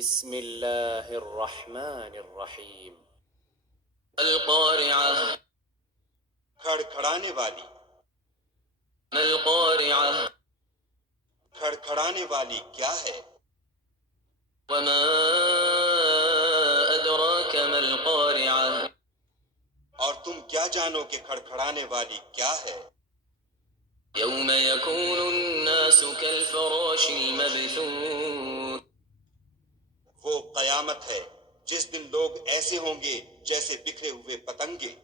بسم اللہ الرحمن الرحیم۔ القارعہ، کھڑکھڑانے والی، ما القارعہ، کھڑکھڑانے والی کیا ہے؟ وما ادراک ما القارعہ، اور تم کیا جانو کہ کھڑکھڑانے والی کیا ہے؟ یوم یکون الناس کالفراش المبثوث، وہ قیامت ہے جس دن لوگ ایسے ہوں گے جیسے بکھرے ہوئے پتنگے،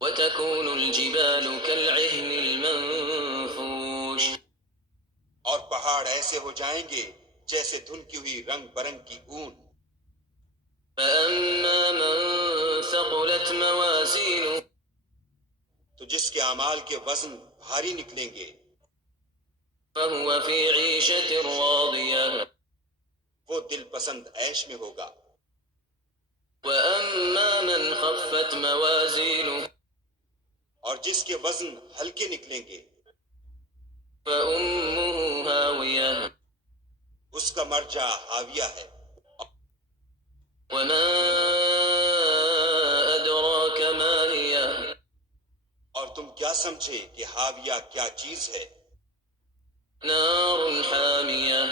وتکون الجبال کالعہن المنفوش، اور پہاڑ ایسے ہو جائیں گے جیسے دھنکی ہوئی رنگ برنگ کی اون۔ فأما من ثقلت موازینہ، تو جس کے اعمال کے وزن بھاری نکلیں گے فہو فی عیشۃ راضیہ، وہ دل پسند عیش میں ہوگا۔ وأما من خفت موازینہ، اور جس کے وزن ہلکے نکلیں گے فأمہ ہاویہ، اس کا مرجع ہاویہ ہے۔ وما أدراك ما هي، اور تم کیا سمجھے کہ ہاویہ کیا چیز ہے؟ نار حامیہ،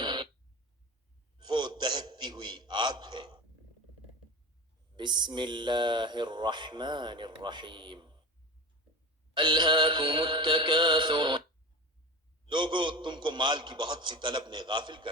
وہ دہکتی ہوئی آگ ہے۔ بسم اللہ الرحمن الرحیم۔ ألهاكم التكاثر، لوگو، تم کو مال کی بہت سی طلب نے غافل کر